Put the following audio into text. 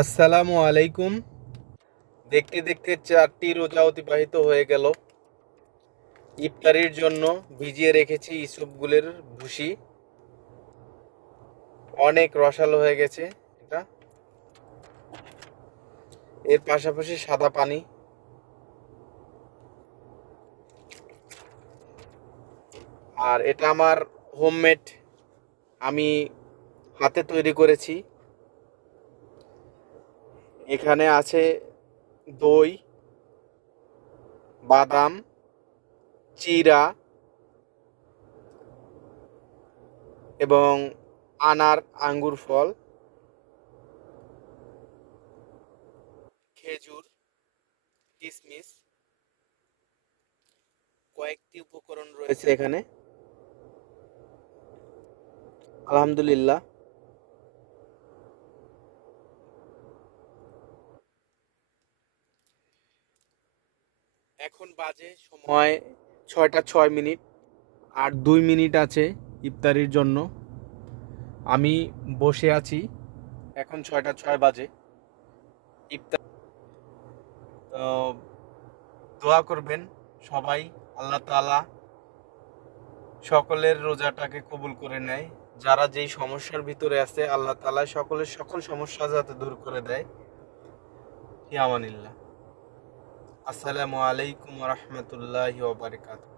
আসসালামু আলাইকুম। দেখতে দেখতে 4টি রোজা অতিবাহিত হয়ে গেল। ইফতারির জন্য ভিজিয়ে রেখেছি ইসবগুলের ভুসি। অনেক রসালো হয়ে গেছে এটা। এর পাশাপাশি সাদা পানি। আর এটা আমার হোমমেড, আমি হাতে তৈরি করেছি। এখানে আছে দই, বাদাম, চিড়া এবং আঙ্গুর ফল, খেজুর, কিশমিশ, কয়েকটি উপকরণ রয়েছে এখানে। আলহামদুলিল্লাহ। এখন বাজে সময় 6টা 6 মিনিট, আর 2 মিনিট আছে ইফতারির জন্য। আমি বসে আছি, এখন 6টা 6 বাজে। ইফতার দোয়া করবেন সবাই, আল্লাহ তাআলা সকলের রোজাটাকে কবুল করে নেয়। যারা যেই সমস্যার ভিতরে আছে, আল্লাহ তাআলা সকলের সকল সমস্যা যাতে দূর করে দেয়। ফি আমানিল্লাহ। আসসালামু আলাইকুম ওয়া রাহমাতুল্লাহি ওয়া বারাকাতুহু।